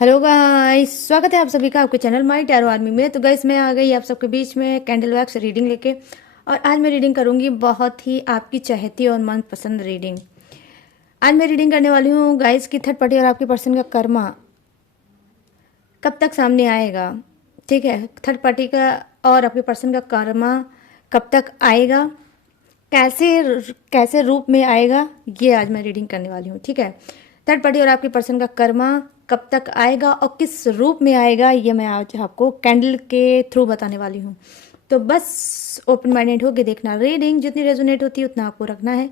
Hello guys, स्वागत है आप सभी का आपके चैनल माई टैरो आर्मी में। तो गाइस, मैं आ गई आप सबके बीच में कैंडल वैक्स रीडिंग लेके। और आज मैं रीडिंग करूंगी बहुत ही आपकी चाहती और मनपसंद रीडिंग। आज मैं रीडिंग करने वाली हूँ गाइस की थर्ड पार्टी और आपके पर्सन का कर्मा कब तक सामने आएगा। ठीक है, थर्ड पार्टी का और आपके पर्सन का कर्मा कब तक आएगा, कैसे कैसे रूप में आएगा, ये आज मैं रीडिंग करने वाली हूँ। ठीक है, थर्ड पार्टी और आपके पर्सन का कर्मा कब तक आएगा और किस रूप में आएगा, ये मैं आज आपको कैंडल के थ्रू बताने वाली हूँ। तो बस ओपन माइंडेड होके देखना। रीडिंग जितनी रेजोनेट होती है उतना आपको रखना है,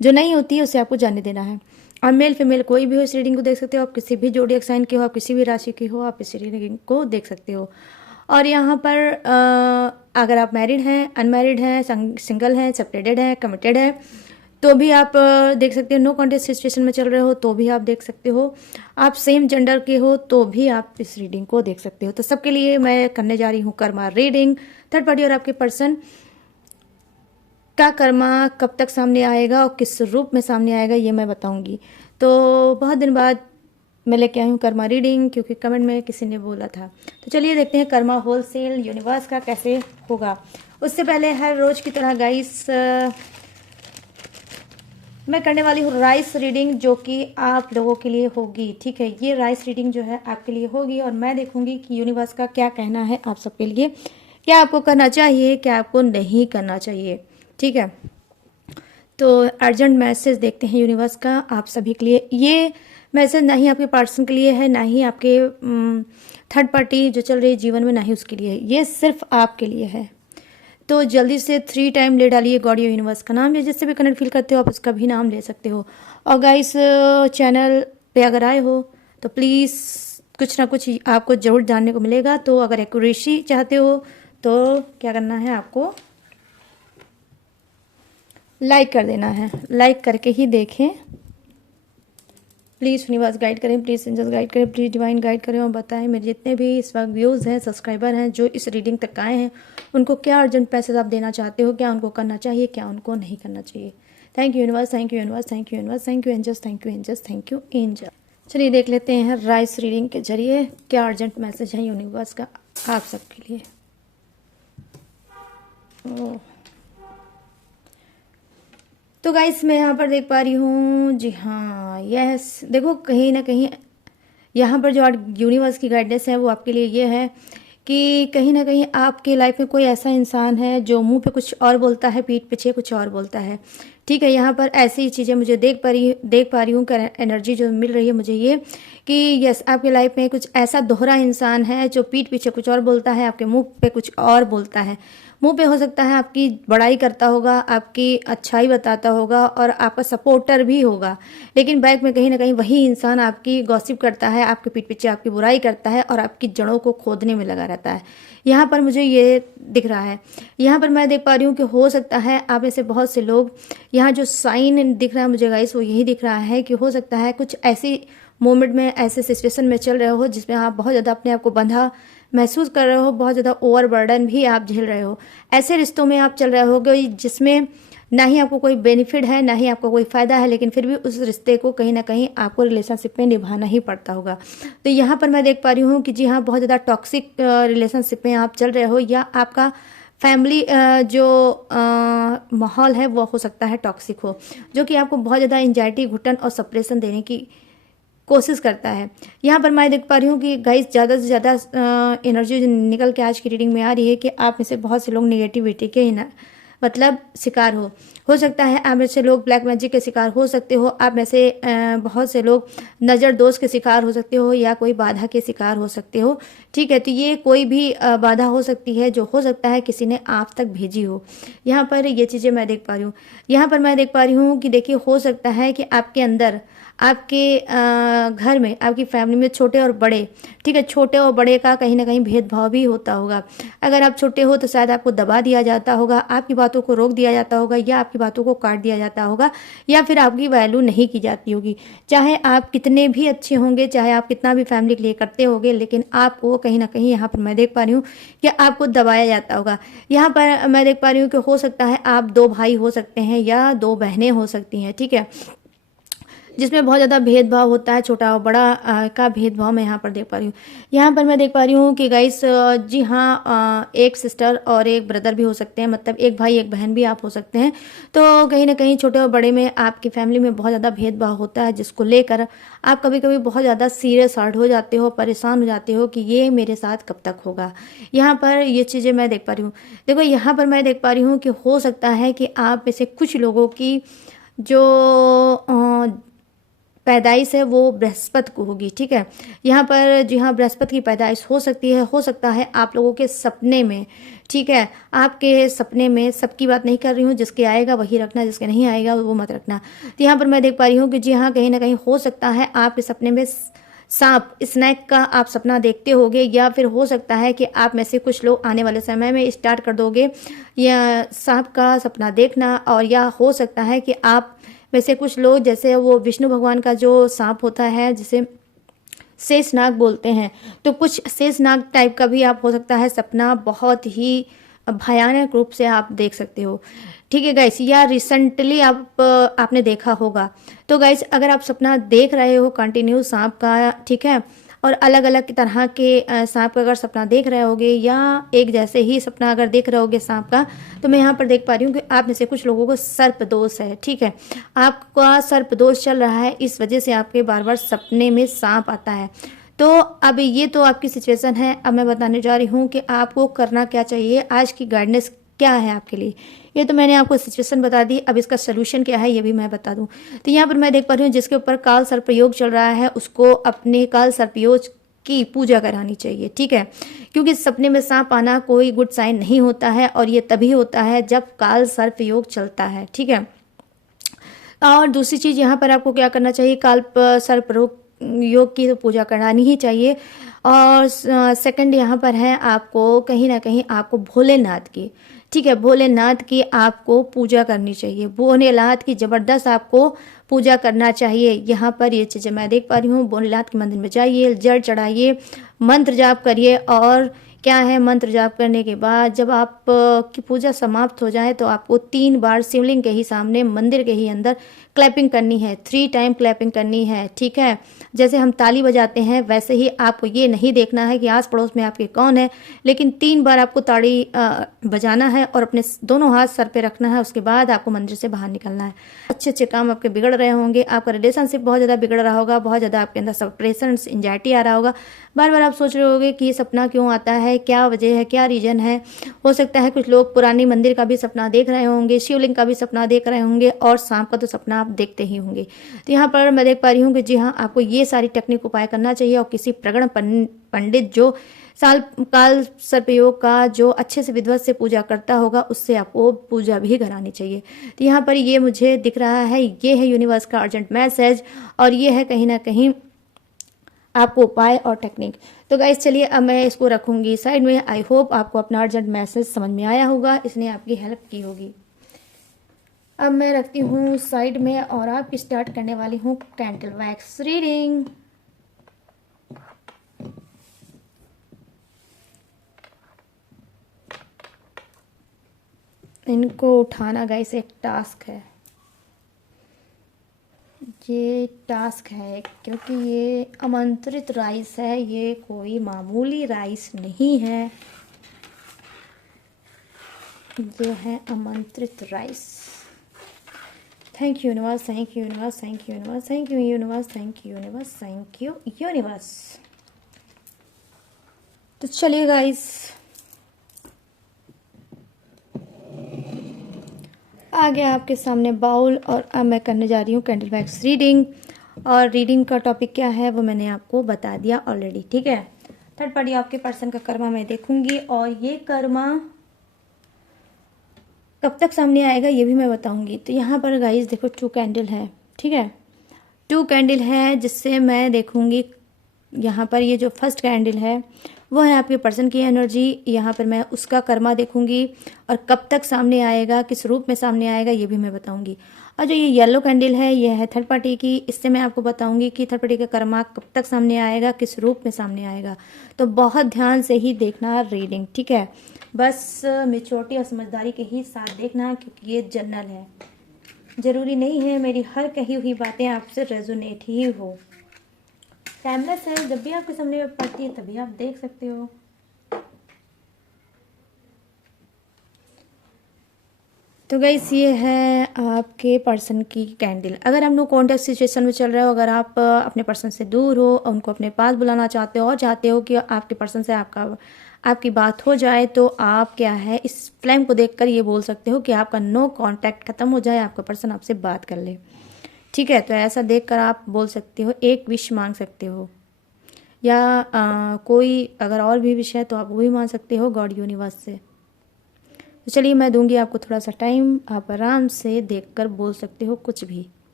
जो नहीं होती है उसे आपको जाने देना है। और मेल फीमेल कोई भी हो इस रीडिंग को देख सकते हो। आप किसी भी जोडिएक साइन के हो, आप किसी भी राशि के हो, आप इस रीडिंग को देख सकते हो। और यहाँ पर अगर आप मैरिड हैं, अनमैरिड हैं, सिंगल हैं, सेपरेटेड हैं, कमिटेड हैं, तो भी आप देख सकते हो। नो कॉन्टेस्ट सिचुएशन में चल रहे हो तो भी आप देख सकते हो। आप सेम जेंडर के हो तो भी आप इस रीडिंग को देख सकते हो। तो सबके लिए मैं करने जा रही हूँ कर्मा रीडिंग। थर्ड पार्टी और आपके पर्सन का कर्मा कब तक सामने आएगा और किस रूप में सामने आएगा, ये मैं बताऊंगी। तो बहुत दिन बाद मैं लेके आई हूँ कर्मा रीडिंग, क्योंकि कमेंट में किसी ने बोला था। तो चलिए देखते हैं कर्मा होलसेल यूनिवर्स का कैसे होगा। उससे पहले हर रोज की तरह गाइस मैं करने वाली हूँ राइस रीडिंग, जो कि आप लोगों के लिए होगी। ठीक है, ये राइस रीडिंग जो है आपके लिए होगी और मैं देखूंगी कि यूनिवर्स का क्या कहना है आप सबके लिए, क्या आपको करना चाहिए, क्या आपको नहीं करना चाहिए। ठीक है, तो अर्जेंट मैसेज देखते हैं यूनिवर्स का आप सभी के लिए। ये मैसेज ना ही आपके पर्सन के लिए है, ना ही आपके थर्ड पार्टी जो चल रही है जीवन में, ना ही उसके लिए है। ये सिर्फ आपके लिए है। तो जल्दी से 3 टाइम ले डालिए गॉड या यूनिवर्स का नाम, या जिससे भी कनेक्ट फील करते हो आप उसका भी नाम ले सकते हो। और गाइस, चैनल पे अगर आए हो तो प्लीज़ कुछ ना कुछ आपको ज़रूर जानने को मिलेगा। तो अगर एक्यूरेसी चाहते हो तो क्या करना है, आपको लाइक कर देना है। लाइक करके ही देखें। प्लीज़ यूनिवर्स गाइड करें, प्लीज़ एंजल्स गाइड करें, प्लीज़ डिवाइन गाइड करें और बताएं मेरे जितने भी इस वक्त व्यूज़ हैं, सब्सक्राइबर हैं, जो इस रीडिंग तक आए हैं, उनको क्या अर्जेंट पैसेज आप देना चाहते हो, क्या उनको करना चाहिए, क्या उनको नहीं करना चाहिए। Thank you universe, thank you universe, thank you universe, thank you angels, thank you angels, thank you angel. चलिए देख लेते हैं राइस रीडिंग के जरिए क्या अर्जेंट मैसेज है यूनिवर्स का आप सबके लिए। तो गाइस, मैं यहाँ पर देख पा रही हूँ, जी हाँ, यस, देखो कहीं ना कहीं यहाँ पर जो यूनिवर्स की गाइडेंस है वो आपके लिए ये है कि कहीं ना कहीं आपके लाइफ में कोई ऐसा इंसान है जो मुंह पे कुछ और बोलता है, पीठ पीछे कुछ और बोलता है। ठीक है, यहाँ पर ऐसी चीज़ें मुझे देख पा रही हूँ। एनर्जी जो मिल रही है मुझे ये कि यस, आपके लाइफ में कुछ ऐसा दोहरा इंसान है जो पीठ पीछे कुछ और बोलता है, आपके मुंह पे कुछ और बोलता है। मुंह पे हो सकता है आपकी बड़ाई करता होगा, आपकी अच्छाई बताता होगा और आपका सपोर्टर भी होगा, लेकिन बैक में कहीं ना कहीं वही इंसान आपकी गॉसिप करता है, आपके पीठ पीछे आपकी बुराई करता है और आपकी जड़ों को खोदने में लगा रहता है। यहाँ पर मुझे ये दिख रहा है। यहाँ पर मैं देख पा रही हूँ कि हो सकता है आप में से बहुत से लोग, यहाँ जो साइन दिख रहा है मुझे गाइस वो यही दिख रहा है कि हो सकता है कुछ ऐसी मोमेंट में, ऐसे सिचुएशन में चल रहे हो जिसमें आप बहुत ज़्यादा अपने आप को बंधा महसूस कर रहे हो, बहुत ज़्यादा ओवरबर्डन भी आप झेल रहे हो। ऐसे रिश्तों में आप चल रहे होगे जिसमें ना ही आपको कोई बेनिफिट है, ना ही आपको कोई फ़ायदा है, लेकिन फिर भी उस रिश्ते को कहीं ना कहीं आपको रिलेशनशिप में निभाना ही पड़ता होगा। तो यहाँ पर मैं देख पा रही हूँ कि जी हाँ, बहुत ज़्यादा टॉक्सिक रिलेशनशिप में आप चल रहे हो, या आपका फैमिली जो माहौल है वो हो सकता है टॉक्सिक हो, जो कि आपको बहुत ज़्यादा एंजाइटी, घुटन और सप्रेशन देने की कोशिश करता है। यहाँ पर मैं देख पा रही हूँ कि गाइस, ज़्यादा से ज़्यादा एनर्जी जो निकल के आज की रीडिंग में आ रही है कि आप में से बहुत से लोग नेगेटिविटी के मतलब शिकार हो सकता है आप में से लोग ब्लैक मैजिक के शिकार हो सकते हो, आप में से बहुत से लोग नज़र दोष के शिकार हो सकते हो, या कोई बाधा के शिकार हो सकते हो। ठीक है, तो ये कोई भी बाधा हो सकती है जो हो सकता है किसी ने आप तक भेजी हो। यहाँ पर ये चीज़ें मैं देख पा रही हूँ। यहाँ पर मैं देख पा रही हूँ कि देखिए, हो सकता है कि आपके अंदर, आपके घर में, आपकी फैमिली में छोटे और बड़े, ठीक है, छोटे और बड़े का कहीं ना कहीं भेदभाव भी होता होगा। अगर आप छोटे हो तो शायद आपको दबा दिया जाता होगा, आपकी बातों को रोक दिया जाता होगा, या आपकी बातों को काट दिया जाता होगा, या फिर आपकी वैल्यू नहीं की जाती होगी। चाहे आप कितने भी अच्छे होंगे, चाहे आप कितना भी फैमिली के लिए करते होंगे, लेकिन आपको कहीं ना कहीं यहाँ पर मैं देख पा रही हूँ कि आपको दबाया जाता होगा। यहाँ पर मैं देख पा रही हूँ कि हो सकता है आप 2 भाई हो सकते हैं या 2 बहनें हो सकती हैं। ठीक है, जिसमें बहुत ज़्यादा भेदभाव होता है, छोटा और बड़ा का भेदभाव मैं यहाँ पर देख पा रही हूँ। यहाँ पर मैं देख पा रही हूँ कि गाइस जी हाँ, एक सिस्टर और एक ब्रदर भी हो सकते हैं, मतलब एक भाई एक बहन भी आप हो सकते हैं। तो कहीं ना कहीं छोटे और बड़े में आपकी फैमिली में बहुत ज़्यादा भेदभाव होता है, जिसको लेकर आप कभी कभी बहुत ज़्यादा सीरियस हार्ट हो जाते हो, परेशान हो जाते हो कि ये मेरे साथ कब तक होगा। यहाँ पर ये चीज़ें मैं देख पा रही हूँ। देखो यहाँ पर मैं देख पा रही हूँ कि हो सकता है कि आप में से कुछ लोगों की जो पैदाइश है वो बृहस्पति को होगी, ठीक है। यहाँ पर जी हाँ, बृहस्पति की पैदाइश हो सकती है, हो सकता है आप लोगों के सपने में, ठीक है। आपके सपने में, सबकी बात नहीं कर रही हूँ, जिसके आएगा वही रखना, जिसके नहीं आएगा वो मत रखना। तो यहाँ पर मैं देख पा रही हूँ कि जी हाँ, कहीं ना कहीं हो सकता है आपके सपने में सांप, स्नैक का आप सपना देखते होगे, या फिर हो सकता है कि आप में से कुछ लोग आने वाले समय में स्टार्ट कर दोगे या सांप का सपना देखना। और या हो सकता है कि आप में से कुछ लोग, जैसे वो विष्णु भगवान का जो सांप होता है जिसे शेषनाग बोलते हैं, तो कुछ शेषनाग टाइप का भी आप हो सकता है सपना बहुत ही भयानक रूप से आप देख सकते हो, ठीक है गाइस। या रिसेंटली आपने देखा होगा। तो गाइस अगर आप सपना देख रहे हो कंटिन्यू सांप का, ठीक है, और अलग अलग तरह के सांप का अगर सपना देख रहे होगे, या एक जैसे ही सपना अगर देख रहे होगे सांप का, तो मैं यहाँ पर देख पा रही हूँ कि आप में से कुछ लोगों को सर्प दोष है, ठीक है। आपका सर्प दोष चल रहा है, इस वजह से आपके बार बार सपने में सांप आता है। तो अब ये तो आपकी सिचुएशन है। अब मैं बताने जा रही हूँ कि आपको करना क्या चाहिए, आज की गाइडेंस क्या है आपके लिए। ये तो मैंने आपको सिचुएशन बता दी, अब इसका सोल्यूशन क्या है ये भी मैं बता दूं। तो यहाँ पर मैं देख पा रही हूँ जिसके ऊपर काल सर्पयोग चल रहा है, उसको अपने काल सर्पयोग की पूजा करानी चाहिए, ठीक है। क्योंकि सपने में सांप आना कोई गुड साइन नहीं होता है, और ये तभी होता है जब काल सर्पयोग चलता है, ठीक है। और दूसरी चीज़ यहाँ पर आपको क्या करना चाहिए, काल सर्प योग की तो पूजा करानी ही चाहिए। और सेकंड यहाँ पर है आपको कहीं ना कहीं आपको भोलेनाथ की, ठीक है, भोलेनाथ की आपको पूजा करनी चाहिए। भोलेनाथ की ज़बरदस्त आपको पूजा करना चाहिए। यहाँ पर ये चीज़ें मैं देख पा रही हूँ। भोलेनाथ के मंदिर में जाइए, जल चढ़ाइए, मंत्र जाप करिए। और क्या है, मंत्र जाप करने के बाद जब आप की पूजा समाप्त हो जाए तो आपको 3 बार शिवलिंग के ही सामने, मंदिर के ही अंदर क्लैपिंग करनी है, 3 टाइम क्लैपिंग करनी है, ठीक है। जैसे हम ताली बजाते हैं वैसे ही आपको ये नहीं देखना है कि आस पड़ोस में आपके कौन है, लेकिन 3 बार आपको ताड़ी बजाना है और अपने दोनों हाथ सर पे रखना है। उसके बाद आपको मंदिर से बाहर निकलना है। अच्छे अच्छे काम आपके बिगड़ रहे होंगे, आपका रिलेशनशिप बहुत ज़्यादा बिगड़ रहा होगा, बहुत ज़्यादा आपके अंदर सप्रेशन, एंजाइटी आ रहा होगा, बार बार आप सोच रहे होगे कि ये सपना क्यों आता है, क्या वजह है, क्या रीजन है। हो सकता है कुछ लोग पुरानी मंदिर का भी सपना देख रहे होंगे, शिवलिंग का भी सपना देख रहे होंगे, और सांप का तो सपना आप देखते ही होंगे। तो यहाँ पर मैं देख पा रही हूँ कि जी हाँ, आपको ये सारी टेक्निक उपाय करना चाहिए, और किसी प्रगण पंडित जो काल सर्पयोग का जो अच्छे से विधिवत से पूजा करता होगा, उससे आपको पूजा भी करानी चाहिए। तो यहाँ पर ये मुझे दिख रहा है, ये है यूनिवर्स का अर्जेंट मैसेज, और ये है कहीं ना कहीं आपको उपाय और टेक्निक। तो गाइस चलिए अब मैं इसको रखूंगी साइड में। आई होप आपको अपना अर्जेंट मैसेज समझ में आया होगा, इसने आपकी हेल्प की होगी। अब मैं रखती हूँ साइड में, और आप स्टार्ट करने वाली हूँ कैंडल वैक्स रीडिंग। इनको उठाना गाइस एक टास्क है, ये टास्क है, क्योंकि ये आमंत्रित राइस है, ये कोई मामूली राइस नहीं है, ये है आमंत्रित rice. Thank you universe, thank you universe, thank you universe, thank you universe, thank you universe, thank you universe. तो चलिए गाइस, आ गया आपके सामने बाउल, और अब मैं करने जा रही हूँ कैंडल वैक्स रीडिंग। और रीडिंग का टॉपिक क्या है वो मैंने आपको बता दिया ऑलरेडी, ठीक है। थर्ड पार्टी आपके पर्सन का कर्मा मैं देखूंगी, और ये कर्मा कब तक सामने आएगा ये भी मैं बताऊंगी। तो यहाँ पर गाइस देखो 2 कैंडल है, ठीक है, 2 कैंडल है, जिससे मैं देखूंगी। यहाँ पर ये जो फर्स्ट कैंडल है वो है आपके पर्सन की एनर्जी, यहाँ पर मैं उसका कर्मा देखूंगी, और कब तक सामने आएगा, किस रूप में सामने आएगा ये भी मैं बताऊंगी। और जो ये येलो कैंडल है ये है थर्ड पार्टी की, इससे मैं आपको बताऊंगी कि थर्ड पार्टी का कर्मा कब तक सामने आएगा, किस रूप में सामने आएगा। तो बहुत ध्यान से ही देखना रीडिंग, ठीक है, बस मेच्योरिटी और समझदारी के ही साथ देखना, क्योंकि ये जनरल है। ज़रूरी नहीं है मेरी हर कही हुई बातें आपसे रेजोनेट ही हो। टाइमलेस है, जब भी आपके सामने में पड़ती है तभी आप देख सकते हो। तो गाइस ये है आपके पर्सन की कैंडल। अगर हम लोग कॉन्टेक्ट सिचुएशन में चल रहे हो, अगर आप अपने पर्सन से दूर हो, उनको अपने पास बुलाना चाहते हो और चाहते हो कि आपके पर्सन से आपकी बात हो जाए, तो आप क्या है इस फ्लेम को देखकर ये बोल सकते हो कि आपका नो कांटेक्ट खत्म हो जाए, आपका पर्सन आपसे बात कर ले। ठीक है, तो ऐसा देखकर आप बोल सकते हो, एक विश मांग सकते हो, या कोई अगर और भी विश है तो आप वो भी मांग सकते हो गॉड यूनिवर्स से। तो चलिए मैं दूंगी आपको थोड़ा सा टाइम, आप आराम से देखकर बोल सकते हो कुछ भी।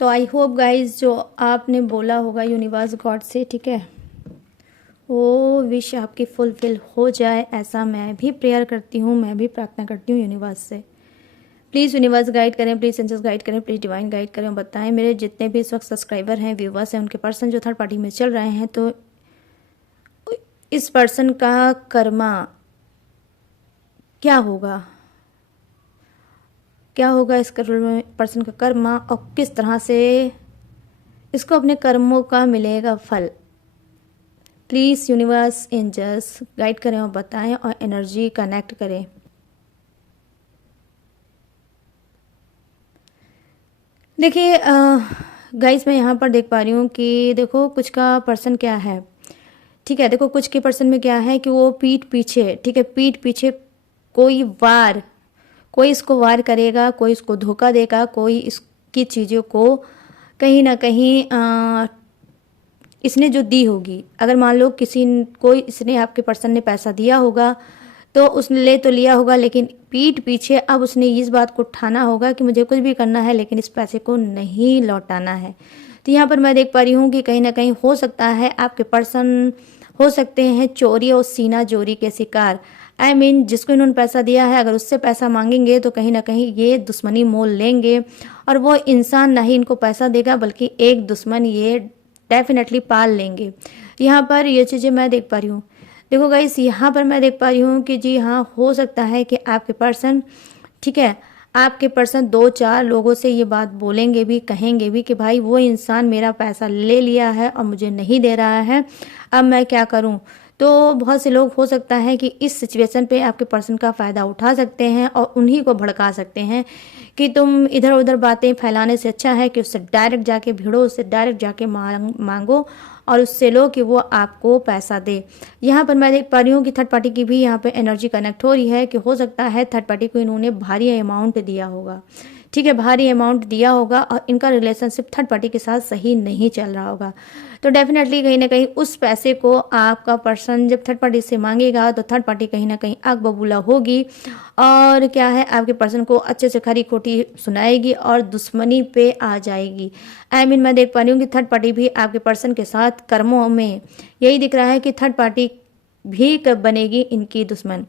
तो आई होप गाइज जो आपने बोला होगा यूनिवर्स गॉड से, ठीक है, वो विश आपकी फुलफिल हो जाए, ऐसा मैं भी प्रेयर करती हूँ, मैं भी प्रार्थना करती हूँ यूनिवर्स से। प्लीज़ यूनिवर्स गाइड करें, प्लीज़ एंजल्स गाइड करें, प्लीज़ डिवाइन गाइड करें और बताएं मेरे जितने भी इस वक्त सब्सक्राइबर हैं, व्यूवर्स हैं, उनके पर्सन जो थर्ड पार्टी में चल रहे हैं, तो इस पर्सन का कर्मा क्या होगा, क्या होगा इस पर्सन का कर्मा, और किस तरह से इसको अपने कर्मों का मिलेगा फल। प्लीज़ यूनिवर्स एंजल्स गाइड करें और बताएं और एनर्जी कनेक्ट करें। देखिए गाइस मैं यहाँ पर देख पा रही हूँ कि देखो कुछ का पर्सन क्या है, ठीक है, देखो कुछ के पर्सन में क्या है कि वो पीठ पीछे, ठीक है, पीठ पीछे कोई इसको वार करेगा, कोई इसको धोखा देगा, कोई इसकी चीज़ों को कहीं ना कहीं इसने जो दी होगी, अगर मान लो कोई इसने आपके पर्सन ने पैसा दिया होगा तो उसने ले तो लिया होगा, लेकिन पीठ पीछे अब उसने इस बात को ठाना होगा कि मुझे कुछ भी करना है लेकिन इस पैसे को नहीं लौटाना है। तो यहाँ पर मैं देख पा रही हूँ कि कहीं ना कहीं हो सकता है आपके पर्सन हो सकते हैं चोरी और सीना चोरी के शिकार। I mean, जिसको इन्होंने पैसा दिया है अगर उससे पैसा मांगेंगे तो कहीं ना कहीं ये दुश्मनी मोल लेंगे, और वो इंसान ना ही इनको पैसा देगा बल्कि एक दुश्मन ये डेफिनेटली पाल लेंगे। यहाँ पर ये चीज़ें मैं देख पा रही हूँ। देखो गाइस यहाँ पर मैं देख पा रही हूँ कि जी हाँ हो सकता है कि आपके पर्सन, ठीक है, आपके पर्सन 2-4 लोगों से ये बात बोलेंगे भी, कहेंगे भी कि भाई वो इंसान मेरा पैसा ले लिया है और मुझे नहीं दे रहा है, अब मैं क्या करूँ। तो बहुत से लोग हो सकता है कि इस सिचुएशन पे आपके पर्सन का फ़ायदा उठा सकते हैं और उन्हीं को भड़का सकते हैं कि तुम इधर उधर बातें फैलाने से अच्छा है कि उससे डायरेक्ट जाके भिड़ो, उससे डायरेक्ट जाके मांगो और उससे लो कि वो आपको पैसा दे। यहाँ पर मैं देख पा रही हूँ कि थर्ड पार्टी की भी यहाँ पे एनर्जी कनेक्ट हो रही है कि हो सकता है थर्ड पार्टी को इन्होंने भारी अमाउंट दिया होगा, ठीक है, भारी अमाउंट दिया होगा और इनका रिलेशनशिप थर्ड पार्टी के साथ सही नहीं चल रहा होगा। तो डेफिनेटली कहीं ना कहीं उस पैसे को आपका पर्सन जब थर्ड पार्टी से मांगेगा तो थर्ड पार्टी कहीं ना कहीं आग बबूला होगी और क्या है आपके पर्सन को अच्छे से खरी खोटी सुनाएगी और दुश्मनी पे आ जाएगी। मैं देख पा रही हूँ कि थर्ड पार्टी भी आपके पर्सन के साथ कर्मों में यही दिख रहा है कि थर्ड पार्टी भी कब बनेगी इनकी दुश्मन।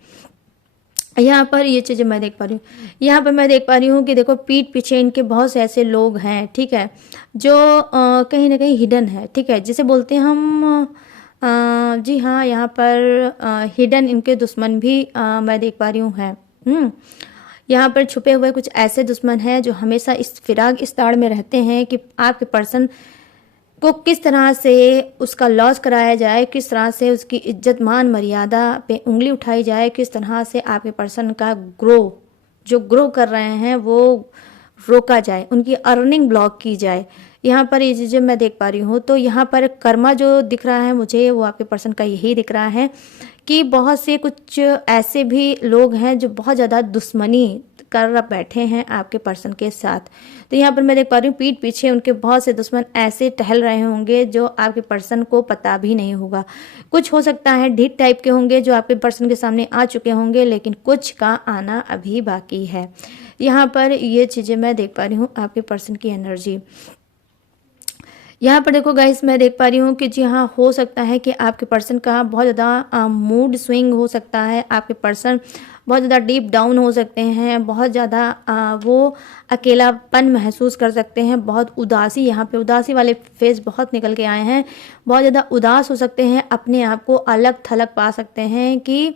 यहाँ पर ये चीज़ें मैं देख पा रही हूँ, यहाँ पर मैं देख पा रही हूँ कि देखो पीठ पीछे इनके बहुत से ऐसे लोग हैं, ठीक है, जो कहीं ना कहीं हिडन है, ठीक है, जिसे बोलते हैं हम जी हाँ, यहाँ पर हिडन इनके दुश्मन भी मैं देख पा रही हूँ है। यहाँ पर छुपे हुए कुछ ऐसे दुश्मन हैं जो हमेशा इस फिराक इस ताड़ में रहते हैं कि आपके पर्सन को किस तरह से उसका लॉस कराया जाए, किस तरह से उसकी इज्जत मान मर्यादा पे उंगली उठाई जाए, किस तरह से आपके पर्सन का जो ग्रो कर रहे हैं वो रोका जाए, उनकी अर्निंग ब्लॉक की जाए। यहाँ पर ये चीज़ें मैं देख पा रही हूँ। तो यहाँ पर कर्मा जो दिख रहा है मुझे वो आपके पर्सन का यही दिख रहा है कि बहुत से कुछ ऐसे भी लोग हैं जो बहुत ज़्यादा दुश्मनी कर बैठे हैं आपके पर्सन के साथ। तो यहाँ पर मैं देख पा रही हूँ पीठ पीछे उनके बहुत से दुश्मन ऐसे टहल रहे होंगे जो आपके पर्सन को पता भी नहीं होगा। कुछ हो सकता है ढीठ टाइप के होंगे जो आपके पर्सन के सामने आ चुके होंगे, लेकिन कुछ का आना अभी बाकी है। यहाँ पर ये चीज़ें मैं देख पा रही हूँ आपके पर्सन की एनर्जी। यहाँ पर देखो गाइस मैं देख पा रही हूँ कि जी हाँ हो सकता है कि आपके पर्सन का बहुत ज़्यादा मूड स्विंग हो सकता है, आपके पर्सन बहुत ज़्यादा डीप डाउन हो सकते हैं, बहुत ज़्यादा वो अकेलापन महसूस कर सकते हैं, बहुत उदासी, यहाँ पे उदासी वाले फेस बहुत निकल के आए हैं, बहुत ज़्यादा उदास हो सकते हैं, अपने आप को अलग थलग पा सकते हैं कि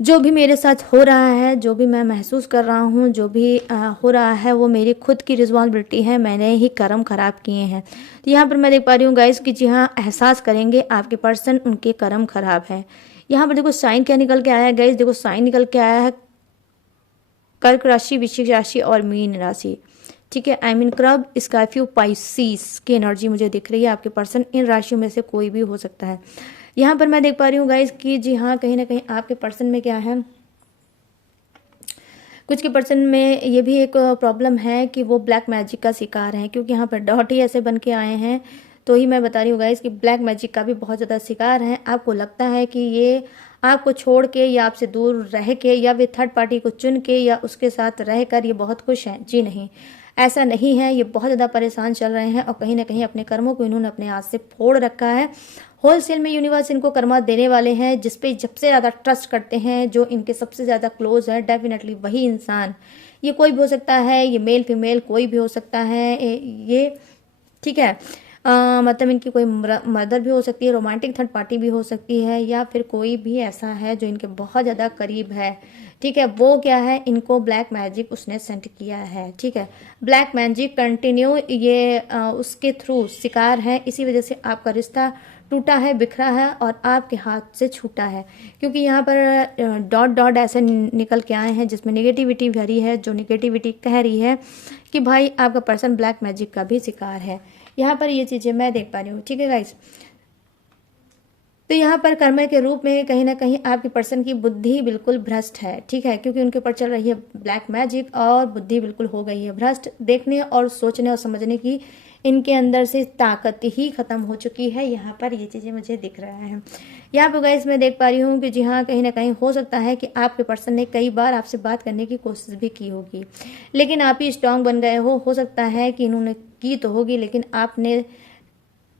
जो भी मेरे साथ हो रहा है, जो भी मैं महसूस कर रहा हूँ, जो भी हो रहा है वो मेरी खुद की रिस्पॉन्सिबिलिटी है, मैंने ही कर्म खराब किए हैं। तो यहाँ पर मैं देख पा रही हूँ गाइस कि जी हाँ, एहसास करेंगे आपके पर्सन उनके कर्म खराब है। यहाँ पर देखो साइन क्या निकल के आया है गाइस, देखो साइन निकल के आया है कर्क राशि, वृश्चिक राशि और मीन राशि। ठीक है, आई मीन क्रब, स्कॉर्पियो, पाइसिस की एनर्जी मुझे दिख रही है। आपके पर्सन इन राशियों में से कोई भी हो सकता है। यहाँ पर मैं देख पा रही हूँ गाइस कि जी हाँ, कहीं ना कहीं आपके पर्सन में क्या है, कुछ के पर्सन में ये भी एक प्रॉब्लम है कि वो ब्लैक मैजिक का शिकार हैं, क्योंकि यहाँ पर डॉट ही ऐसे बन के आए हैं। तो ही मैं बता रही हूँ गाइस कि ब्लैक मैजिक का भी बहुत ज़्यादा शिकार हैं। आपको लगता है कि ये आपको छोड़ के या आपसे दूर रह के या वे थर्ड पार्टी को चुन के या उसके साथ रहकर ये बहुत खुश हैं। जी नहीं, ऐसा नहीं है। ये बहुत ज़्यादा परेशान चल रहे हैं और कहीं ना कहीं अपने कर्मों को इन्होंने अपने हाथ से फोड़ रखा है। होलसेल में यूनिवर्स इनको कर्मा देने वाले हैं, जिसपे सबसे ज़्यादा ट्रस्ट करते हैं, जो इनके सबसे ज़्यादा क्लोज है, डेफिनेटली वही इंसान, ये कोई भी हो सकता है, ये मेल फीमेल कोई भी हो सकता है ये, ठीक है। मतलब इनकी कोई मदर भी हो सकती है, रोमांटिक थर्ड पार्टी भी हो सकती है, या फिर कोई भी ऐसा है जो इनके बहुत ज़्यादा करीब है। ठीक है, वो क्या है, इनको ब्लैक मैजिक उसने सेंड किया है। ठीक है, ब्लैक मैजिक कंटिन्यू ये उसके थ्रू शिकार है, इसी वजह से आपका रिश्ता टूटा है, बिखरा है और आपके हाथ से छूटा है। क्योंकि यहाँ पर डॉट डॉट ऐसे निकल के आए हैं जिसमें नेगेटिविटी भरी है, जो नेगेटिविटी कह रही है कि भाई आपका पर्सन ब्लैक मैजिक का भी शिकार है। यहाँ पर ये चीज़ें मैं देख पा रही हूँ। ठीक है गाइस, तो यहाँ पर कर्म के रूप में कहीं ना कहीं आपके पर्सन की बुद्धि बिल्कुल भ्रष्ट है। ठीक है, क्योंकि उनके ऊपर चल रही है ब्लैक मैजिक और बुद्धि बिल्कुल हो गई है भ्रष्ट। देखने और सोचने और समझने की इनके अंदर से ताकत ही खत्म हो चुकी है। यहाँ पर ये चीज़ें मुझे दिख रहा है। यहाँ पर गाइस मैं देख पा रही हूँ कि जी हाँ, कहीं ना कहीं हो सकता है कि आपके पर्सन ने कई बार आपसे बात करने की कोशिश भी की होगी, लेकिन आप ही स्ट्रांग बन गए हो सकता है कि इन्होंने की तो होगी, लेकिन आपने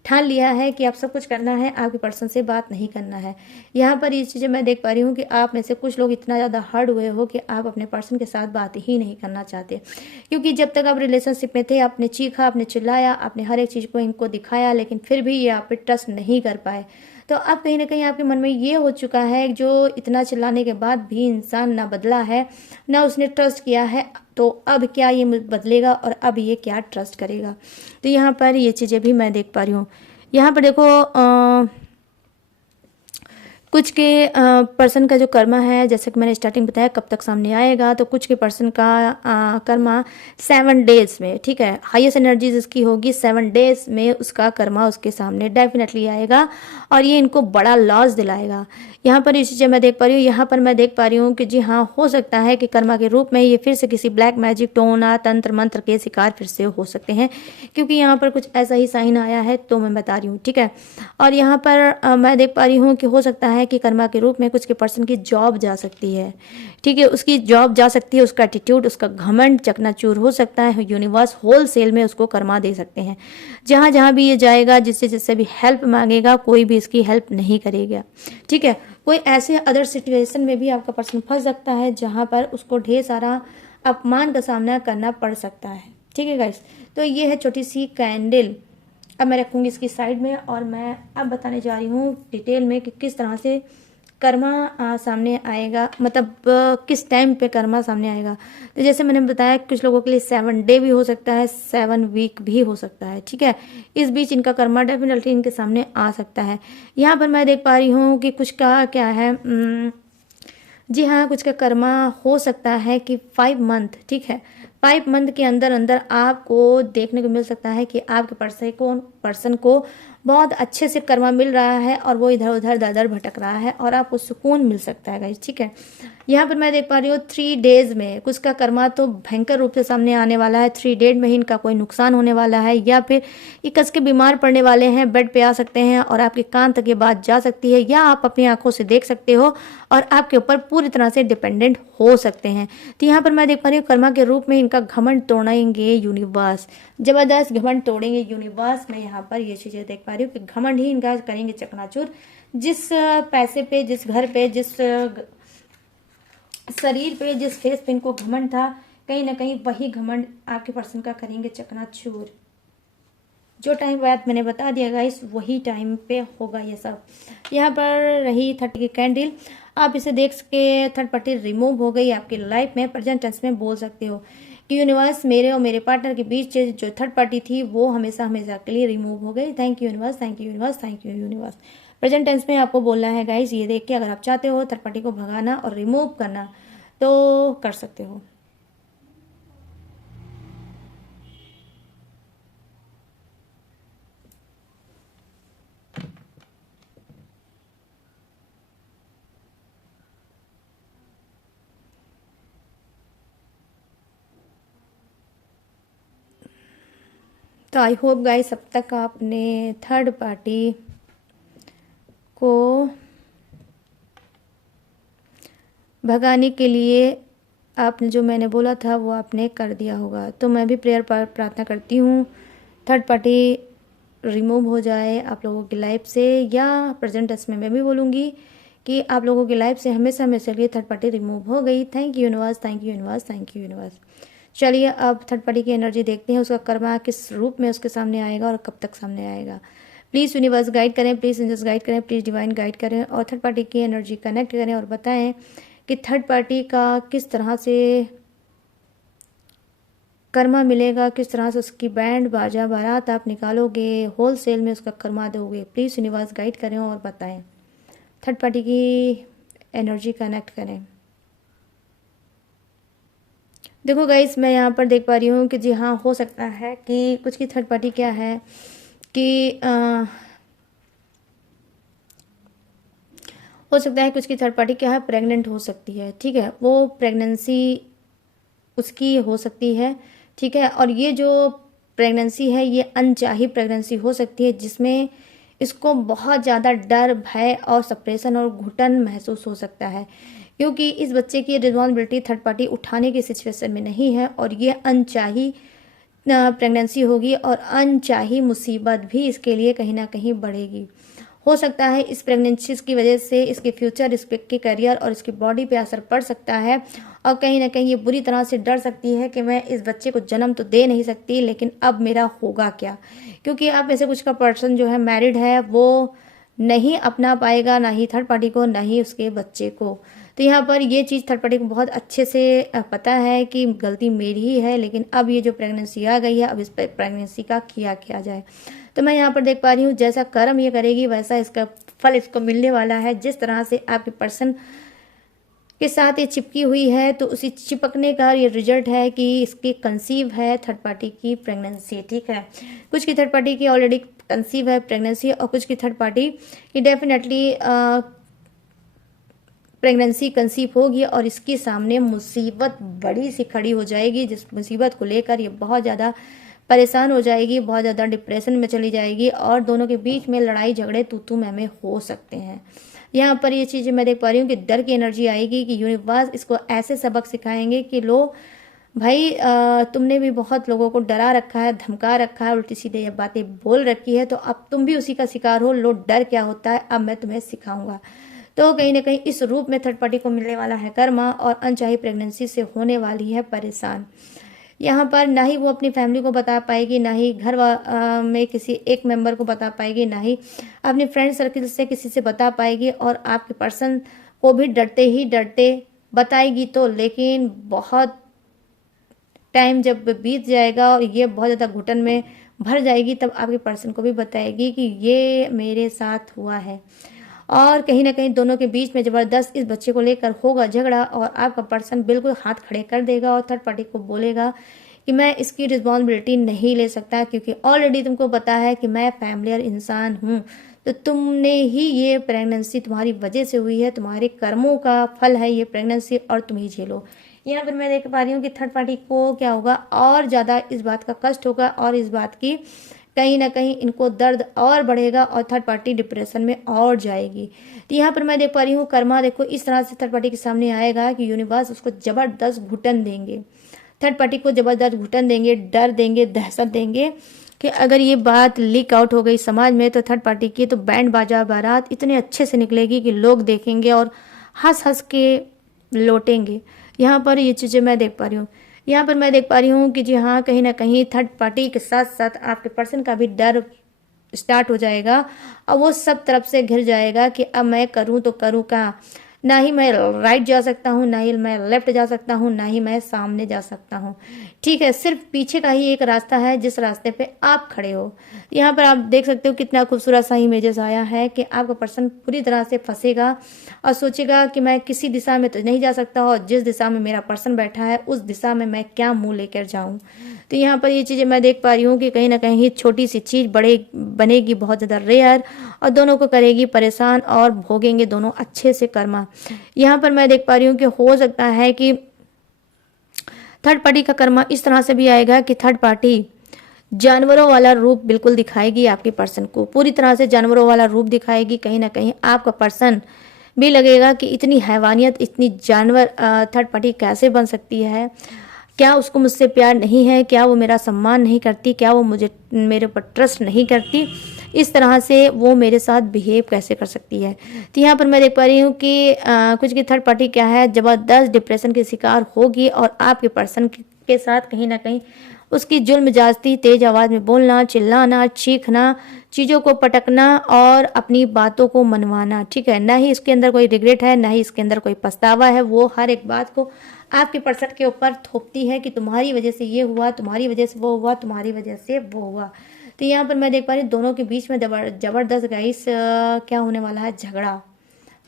ठान लिया है कि आप सब कुछ करना है, आपके पर्सन से बात नहीं करना है। यहाँ पर ये चीज़ें मैं देख पा रही हूँ कि आप में से कुछ लोग इतना ज़्यादा हर्ट हुए हो कि आप अपने पर्सन के साथ बात ही नहीं करना चाहते, क्योंकि जब तक आप रिलेशनशिप में थे आपने चीखा, आपने चिल्लाया, आपने हर एक चीज़ को इनको दिखाया, लेकिन फिर भी ये आप पे ट्रस्ट नहीं कर पाए। तो अब कहीं ना कहीं आपके मन में ये हो चुका है, जो इतना चिल्लाने के बाद भी इंसान ना बदला है, ना उसने ट्रस्ट किया है, तो अब क्या ये बदलेगा और अब ये क्या ट्रस्ट करेगा। तो यहाँ पर ये चीज़ें भी मैं देख पा रही हूँ। यहाँ पर देखो कुछ के पर्सन का जो कर्मा है, जैसे कि मैंने स्टार्टिंग बताया कब तक सामने आएगा, तो कुछ के पर्सन का कर्मा 7 डेज में, ठीक है, हाईएस्ट एनर्जी जिसकी होगी 7 डेज में उसका कर्मा उसके सामने डेफिनेटली आएगा और ये इनको बड़ा लॉस दिलाएगा। यहाँ पर ये चीज़ें मैं देख पा रही हूँ। यहाँ पर मैं देख पा रही हूँ कि जी हाँ, हो सकता है कि कर्मा के रूप में ये फिर से किसी ब्लैक मैजिक, टोना, तंत्र मंत्र के शिकार फिर से हो सकते हैं, क्योंकि यहाँ पर कुछ ऐसा ही साइन आया है, तो मैं बता रही हूँ। ठीक है, और यहाँ पर मैं देख पा रही हूँ कि हो सकता है कि कर्मा के रूप में कुछ के पर्सन की जॉब जा सकती है। ठीक है, उसकी जॉब जा सकती है, उसका एटीट्यूड, उसका घमंड चकनाचूर हो सकता है। यूनिवर्स होलसेल में उसको कर्मा दे सकते हैं। जहाँ जहाँ भी ये जाएगा, जिससे जिससे भी हेल्प मांगेगा, कोई भी इसकी हेल्प नहीं करेगा। ठीक है, कोई ऐसे अदर सिचुएशन में भी आपका पर्सन फंस सकता है जहाँ पर उसको ढेर सारा अपमान का सामना करना पड़ सकता है। ठीक है गाइस, तो ये है छोटी सी कैंडल। अब मैं रखूँगी इसकी साइड में और मैं अब बताने जा रही हूँ डिटेल में कि किस तरह से कर्मा सामने आएगा, मतलब किस टाइम पे कर्मा सामने आएगा। तो जैसे मैंने बताया कुछ लोगों के लिए 7 डे भी हो सकता है, 7 वीक भी हो सकता है। ठीक है, इस बीच इनका कर्मा डेफिनेटली इनके सामने आ सकता है। यहाँ पर मैं देख पा रही हूँ कि कुछ का क्या है, जी हाँ, कुछ का कर्मा हो सकता है कि 5 मंथ, ठीक है, 5 मंथ के अंदर अंदर आपको देखने को मिल सकता है कि आपके पर्सन को बहुत अच्छे से कर्मा मिल रहा है और वो इधर उधर दर दर भटक रहा है और आपको सुकून मिल सकता है गाइस। ठीक है, यहाँ पर मैं देख पा रही हूँ 3 डेज में कुछ का कर्मा तो भयंकर रूप से सामने आने वाला है। 3 डेज में ही इनका कोई नुकसान होने वाला है, या फिर ये कस के बीमार पड़ने वाले हैं, बेड पे आ सकते हैं और आपके कान तक ये बात जा सकती है, या आप अपनी आंखों से देख सकते हो और आपके ऊपर पूरी तरह से डिपेंडेंट हो सकते हैं। तो यहाँ पर मैं देख पा रही हूँ कर्मा के रूप में इनका घमंड तोड़ेंगे यूनिवर्स, जबरदस्त घमंड तोड़ेंगे यूनिवर्स। मैं यहाँ पर ये चीजें देख पा रही हूँ कि घमंड ही इनका करेंगे चकनाचूर। जिस पैसे पे, जिस घर पे, जिस शरीर पे जिस फेस पे इनको घमंड था, कहीं ना कहीं वही घमंड आपके पर्सन का करेंगे चकनाचूर। जो टाइम बाद मैंने बता दिया गाइस, वही टाइम पे होगा ये सब। यहाँ पर रही 30 की कैंडल, आप इसे देख के थर्ड पार्टी रिमूव हो गई आपकी लाइफ में। प्रेजेंट टेंस में बोल सकते हो कि यूनिवर्स, मेरे और मेरे पार्टनर के बीच जो थर्ड पार्टी थी वो हमेशा हमेशा के लिए रिमूव हो गई। Thank you universe, thank you universe, thank you universe. Present tense में आपको बोलना है गाइस, ये देख के अगर आप चाहते हो थर्ड पार्टी को भगाना और रिमूव करना तो कर सकते हो। तो आई होप गाइस अब तक आपने थर्ड पार्टी को भगाने के लिए आपने जो मैंने बोला था वो आपने कर दिया होगा। तो मैं भी प्रेयर पर प्रार्थना करती हूँ थर्ड पार्टी रिमूव हो जाए आप लोगों की लाइफ से, या प्रेजेंट टेंस में मैं भी बोलूँगी कि आप लोगों की लाइफ से हमेशा हमेशा के लिए थर्ड पार्टी रिमूव हो गई। Thank you universe, thank you universe, thank you universe. चलिए अब थर्ड पार्टी की एनर्जी देखते हैं, उसका कर्मा किस रूप में उसके सामने आएगा और कब तक सामने आएगा। प्लीज़ यूनिवर्स गाइड करें, प्लीज़ एंजल्स गाइड करें, प्लीज़ डिवाइन गाइड करें और थर्ड पार्टी की एनर्जी कनेक्ट करें और बताएं कि थर्ड पार्टी का किस तरह से कर्मा मिलेगा, किस तरह से उसकी बैंड बाजा बारात आप निकालोगे, होल सेल में उसका कर्मा दोगे। प्लीज़ यूनिवर्स गाइड करें और बताएं, थर्ड पार्टी की एनर्जी कनेक्ट करें। देखो गाइस, मैं यहाँ पर देख पा रही हूँ कि जी हाँ, हो सकता है कि कुछ की थर्ड पार्टी क्या है कि हो सकता है कुछ की थर्ड पार्टी क्या है, प्रेग्नेंट हो सकती है। ठीक है, वो प्रेगनेंसी उसकी हो सकती है। ठीक है, और ये जो प्रेगनेंसी है ये अनचाही प्रेगनेंसी हो सकती है, जिसमें इसको बहुत ज़्यादा डर, भय और सप्रेशन और घुटन महसूस हो सकता है, क्योंकि इस बच्चे की रिस्पॉन्सिबिलिटी थर्ड पार्टी उठाने की सिचुएशन में नहीं है और ये अनचाही प्रेगनेंसी होगी और अनचाही मुसीबत भी इसके लिए कहीं ना कहीं बढ़ेगी। हो सकता है इस प्रेगनेंसी की वजह से इसके फ्यूचर, इसके करियर और इसकी बॉडी पे असर पड़ सकता है और कहीं ना कहीं ये बुरी तरह से डर सकती है कि मैं इस बच्चे को जन्म तो दे नहीं सकती, लेकिन अब मेरा होगा क्या, क्योंकि आप में से कुछ का पर्सन जो है मैरिड है, वो नहीं अपना पाएगा ना ही थर्ड पार्टी को ना ही उसके बच्चे को। तो यहाँ पर ये चीज़ थर्ड पार्टी को बहुत अच्छे से पता है कि गलती मेरी ही है, लेकिन अब ये जो प्रेगनेंसी आ गई है, अब इस प्रेगनेंसी का किया जाए। तो मैं यहाँ पर देख पा रही हूँ जैसा कर्म ये करेगी वैसा इसका फल इसको मिलने वाला है। जिस तरह से आपके पर्सन के साथ ये चिपकी हुई है, तो उसी चिपकने का ये रिजल्ट है कि इसकी कंसीव है थर्ड पार्टी की प्रेगनेंसी। ठीक है, कुछ की थर्ड पार्टी की ऑलरेडी कंसीव है प्रेगनेंसी और कुछ की थर्ड पार्टी की डेफिनेटली प्रेगनेंसी कंसीव होगी और इसके सामने मुसीबत बड़ी सी खड़ी हो जाएगी, जिस मुसीबत को लेकर ये बहुत ज़्यादा परेशान हो जाएगी, बहुत ज़्यादा डिप्रेशन में चली जाएगी और दोनों के बीच में लड़ाई झगड़े तू मैं हो सकते हैं। यहाँ पर ये चीज़ मैं देख पा रही हूँ कि डर की एनर्जी आएगी कि यूनिवर्स इसको ऐसे सबक सिखाएंगे कि लो भाई, तुमने भी बहुत लोगों को डरा रखा है, धमका रखा है, उल्टी सीधे ये बातें बोल रखी है, तो अब तुम भी उसी का शिकार हो। लो, डर क्या होता है अब मैं तुम्हें सिखाऊंगा। तो कहीं ना कहीं इस रूप में थर्ड पार्टी को मिलने वाला है कर्मा और अनचाही प्रेगनेंसी से होने वाली है परेशान। यहाँ पर ना ही वो अपनी फैमिली को बता पाएगी, ना ही घर में किसी एक मेंबर को बता पाएगी, ना ही अपने फ्रेंड सर्किल से किसी से बता पाएगी और आपके पर्सन को भी डरते ही डरते बताएगी। तो लेकिन बहुत टाइम जब बीत जाएगा और ये बहुत ज़्यादा घुटन में भर जाएगी, तब आपके पर्सन को भी बताएगी कि ये मेरे साथ हुआ है। और कहीं ना कहीं दोनों के बीच में ज़बरदस्त इस बच्चे को लेकर होगा झगड़ा और आपका पर्सन बिल्कुल हाथ खड़े कर देगा और थर्ड पार्टी को बोलेगा कि मैं इसकी रिस्पॉन्सिबिलिटी नहीं ले सकता, क्योंकि ऑलरेडी तुमको पता है कि मैं फैमिलियर इंसान हूँ, तो तुमने ही ये प्रेगनेंसी तुम्हारी वजह से हुई है, तुम्हारे कर्मों का फल है ये प्रेगनेंसी और तुम ही झेलो। यहाँ पर मैं देख पा रही हूँ कि थर्ड पार्टी को क्या होगा, और ज़्यादा इस बात का कष्ट होगा और इस बात की कहीं ना कहीं इनको दर्द और बढ़ेगा और थर्ड पार्टी डिप्रेशन में और जाएगी। तो यहाँ पर मैं देख पा रही हूँ कर्मा देखो इस तरह से थर्ड पार्टी के सामने आएगा कि यूनिवर्स उसको ज़बरदस्त घुटन देंगे, थर्ड पार्टी को ज़बरदस्त घुटन देंगे, डर देंगे, दहशत देंगे कि अगर ये बात लीक आउट हो गई समाज में तो थर्ड पार्टी की तो बैंड बाजा बारात इतने अच्छे से निकलेगी कि लोग देखेंगे और हंस हंस के लौटेंगे। यहाँ पर ये चीज़ें मैं देख पा रही हूँ। यहाँ पर मैं देख पा रही हूँ कि जी हाँ, कहीं ना कहीं थर्ड पार्टी के साथ साथ आपके पर्सन का भी डर स्टार्ट हो जाएगा और वो सब तरफ से घिर जाएगा कि अब मैं करूँ तो करूँ क्या। ना ही मैं राइट जा सकता हूँ, ना ही मैं लेफ्ट जा सकता हूँ, ना ही मैं सामने जा सकता हूँ। ठीक है, सिर्फ पीछे का ही एक रास्ता है जिस रास्ते पे आप खड़े हो। यहाँ पर आप देख सकते हो कितना खूबसूरत सा इमेजेस आया है कि आपका पर्सन पूरी तरह से फंसेगा और सोचेगा कि मैं किसी दिशा में तो नहीं जा सकता और जिस दिशा में मेरा पर्सन बैठा है उस दिशा में मैं क्या मुंह लेकर जाऊं। तो यहाँ पर ये चीज़ें मैं देख पा रही हूँ कि कहीं ना कहीं छोटी सी चीज़ बड़े बनेगी बहुत ज़्यादा रेयर और दोनों को करेगी परेशान और भोगेंगे दोनों अच्छे से कर्मा। यहाँ पर मैं देख पा रही हूँ कि हो सकता है कि थर्ड पार्टी का कर्मा इस तरह से भी आएगा कि थर्ड पार्टी जानवरों वाला रूप बिल्कुल दिखाएगी आपके पर्सन को, पूरी तरह से जानवरों वाला रूप दिखाएगी। कहीं ना कहीं आपका पर्सन भी लगेगा कि इतनी हैवानियत, इतनी जानवर थर्ड पार्टी कैसे बन सकती है। क्या उसको मुझसे प्यार नहीं है, क्या वो मेरा सम्मान नहीं करती, क्या वो मुझे मेरे ऊपर ट्रस्ट नहीं करती, इस तरह से वो मेरे साथ बिहेव कैसे कर सकती है। तो यहाँ पर मैं देख पा रही हूँ कि कुछ की थर्ड पार्टी क्या है, ज़बरदस्त डिप्रेशन के शिकार होगी और आपके पर्सन के साथ कहीं ना कहीं उसकी जुल्म जास्ती, तेज आवाज़ में बोलना, चिल्लाना, चीखना, चीज़ों को पटकना और अपनी बातों को मनवाना। ठीक है, ना ही इसके अंदर कोई रिग्रेट है, ना ही इसके अंदर कोई पछतावा है। वो हर एक बात को आपके पर्सन के ऊपर थोपती है कि तुम्हारी वजह से ये हुआ, तुम्हारी वजह से वो हुआ, तुम्हारी वजह से वो हुआ। तो यहाँ पर मैं देख पा रही हूँ दोनों के बीच में जबरदस्त गाइस क्या होने वाला है, झगड़ा।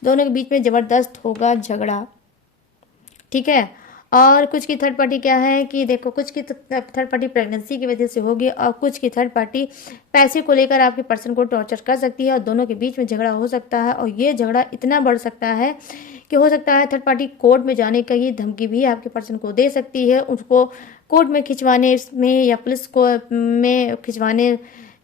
दोनों के बीच में जबरदस्त होगा झगड़ा। ठीक है, और कुछ की थर्ड पार्टी क्या है कि देखो, कुछ की थर्ड पार्टी प्रेगनेंसी की वजह से होगी और कुछ की थर्ड पार्टी पैसे को लेकर आपके पर्सन को टॉर्चर कर सकती है और दोनों के बीच में झगड़ा हो सकता है। और ये झगड़ा इतना बढ़ सकता है कि हो सकता है थर्ड पार्टी कोर्ट में जाने का ये धमकी भी आपके पर्सन को दे सकती है, उसको कोर्ट में खिंचवाने में या पुलिस को में खिंचवाने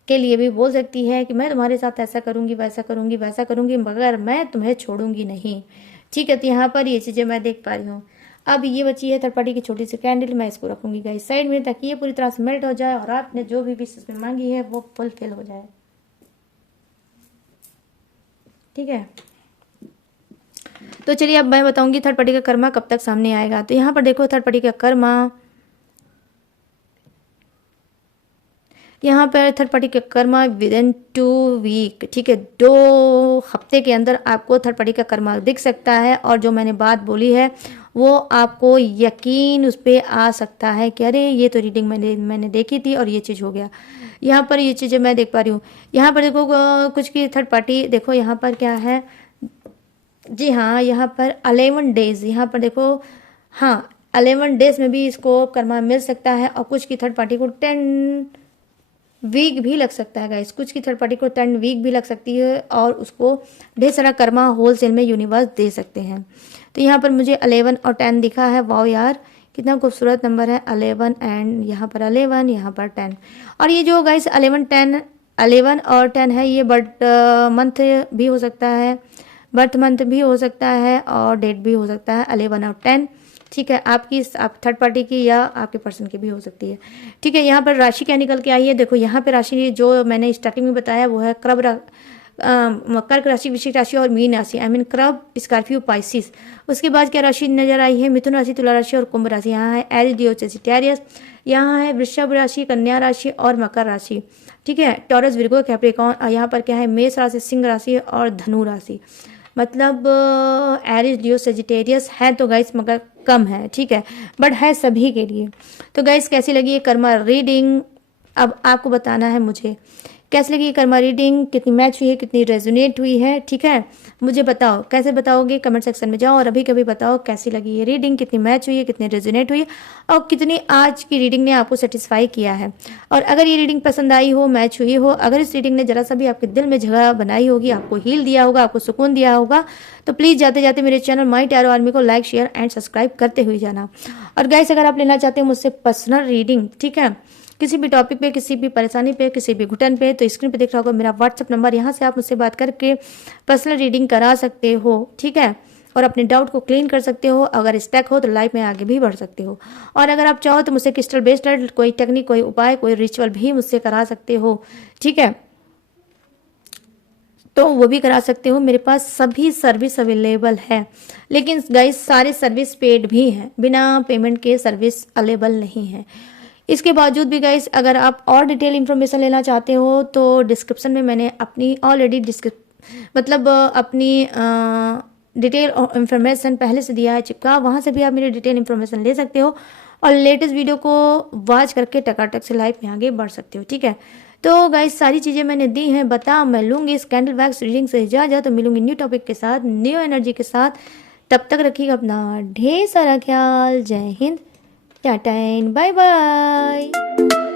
के लिए भी बोल सकती है कि मैं तुम्हारे साथ ऐसा करूंगी, वैसा करूंगी, वैसा करूंगी, मगर मैं तुम्हें छोड़ूंगी नहीं। ठीक है, तो यहाँ पर ये चीज़ें मैं देख पा रही हूँ। अब ये बची है थर्ड पार्टी की छोटी सी कैंडल, मैं इसको रखूंगी गाइस साइड में ताकि ये पूरी तरह से मेल्ट हो जाए और आपने जो भी विश इसमें मांगी है वो फुलफिल हो जाए। ठीक है, तो चलिए अब मैं बताऊंगी थर्ड पार्टी का कर्मा कब तक सामने आएगा। तो यहाँ पर देखो थर्ड पार्टी का कर्मा, यहाँ पर थर्ड पार्टी का कर्मा विद इन 2 वीक। ठीक है, 2 हफ्ते के अंदर आपको थर्ड पार्टी का कर्मा दिख सकता है और जो मैंने बात बोली है वो आपको यकीन उस पर आ सकता है कि अरे ये तो रीडिंग मैंने देखी थी और ये चीज़ हो गया। यहाँ पर ये चीज़ें मैं देख पा रही हूँ। यहाँ पर देखो कुछ की थर्ड पार्टी, देखो यहाँ पर क्या है, जी हाँ, यहाँ पर 11 डेज, यहाँ पर देखो, हाँ 11 डेज में भी इसको कर्मा मिल सकता है और कुछ की थर्ड पार्टी को 10 वीक भी लग सकता है गाइस। कुछ की थर्ड पार्टी को 10 वीक भी लग सकती है और उसको ढेर सारा कर्मा होलसेल में यूनिवर्स दे सकते हैं। तो यहाँ पर मुझे 11 और 10 दिखा है। वाओ यार, कितना खूबसूरत नंबर है 11 एंड यहाँ पर 11, यहाँ पर 10। और ये जो गाइस 11 और 10 है, ये बर्थ मंथ भी हो सकता है, बर्थ मंथ भी हो सकता है और डेट भी हो सकता है 11 और 10। ठीक है, आपकी आप थर्ड पार्टी की या आपके पर्सन की भी हो सकती है। ठीक है, यहाँ पर राशि क्या निकल के आई है, देखो यहाँ पे राशि जो मैंने स्टार्टिंग में बताया वो है कर्क राशि, वृश्चिक राशि और मीन राशि, आई मीन क्रब, स्कॉर्पियो, पाइसिस। उसके बाद क्या राशि नजर आई है, मिथुन राशि, तुला राशि और कुंभ राशि। यहाँ है एरीज, लियो, सजिटेरियस। यहाँ है वृषभ राशि, कन्या राशि और मकर राशि। ठीक है, टॉरस, विर्गो, कैप्रिकॉर्न। और यहाँ पर क्या है, मेष राशि, सिंह राशि और धनु राशि। मतलब एरीज, लियो, सजिटेरियस है तो गाइस मगर कम है। ठीक है, बट है सभी के लिए। तो गाइस कैसी लगी ये कर्मा रीडिंग, अब आपको बताना है मुझे कैसी लगी कर्मा रीडिंग, कितनी मैच हुई है, कितनी रेजोनेट हुई है। ठीक है, मुझे बताओ, कैसे बताओगे कमेंट सेक्शन में जाओ और अभी कभी बताओ कैसी लगी ये रीडिंग, कितनी मैच हुई है, कितनी रेजोनेट हुई है और कितनी आज की रीडिंग ने आपको सेटिस्फाई किया है। और अगर ये रीडिंग पसंद आई हो, मैच हुई हो, अगर इस रीडिंग ने जरा सा भी आपके दिल में जगह बनाई होगी, आपको हील दिया होगा, आपको सुकून दिया होगा, तो प्लीज़ जाते जाते मेरे चैनल माई टैरो आर्मी को लाइक, शेयर एंड सब्सक्राइब करते हुए जाना। और गाइस अगर आप लेना चाहते हो मुझसे पर्सनल रीडिंग, ठीक है, किसी भी टॉपिक पे, किसी भी परेशानी पे, किसी भी घुटन पे, तो स्क्रीन पे दिख रहा होगा मेरा व्हाट्सअप नंबर, यहाँ से आप मुझसे बात करके पर्सनल रीडिंग करा सकते हो। ठीक है, और अपने डाउट को क्लीन कर सकते हो। अगर स्टक हो तो लाइफ में आगे भी बढ़ सकते हो। और अगर आप चाहो तो मुझसे क्रिस्टल बेस्ड कोई टेक्निक, कोई उपाय, कोई रिचुअल भी मुझसे करा सकते हो। ठीक है, तो वो भी करा सकते हो। मेरे पास सभी सर्विस अवेलेबल है, लेकिन गाइस सारे सर्विस पेड भी हैं, बिना पेमेंट के सर्विस अवेलेबल नहीं है। इसके बावजूद भी गाइस अगर आप और डिटेल इन्फॉर्मेशन लेना चाहते हो तो डिस्क्रिप्शन में मैंने अपनी ऑलरेडी मतलब अपनी डिटेल इन्फॉर्मेशन पहले से दिया है चिपका, वहाँ से भी आप मेरी डिटेल इन्फॉर्मेशन ले सकते हो और लेटेस्ट वीडियो को वॉच करके टकाटक से लाइफ में आगे बढ़ सकते हो। ठीक है, तो गाइस सारी चीज़ें मैंने दी हैं। बता मैं लूँगी इस कैंडल वैक्स रीडिंग से इजाज़त, तो मिलूंगी न्यू टॉपिक के साथ, न्यू एनर्जी के साथ। तब तक रखिएगा अपना ढेर सारा ख्याल। जय हिंद, टाटा एंड बाय बाय।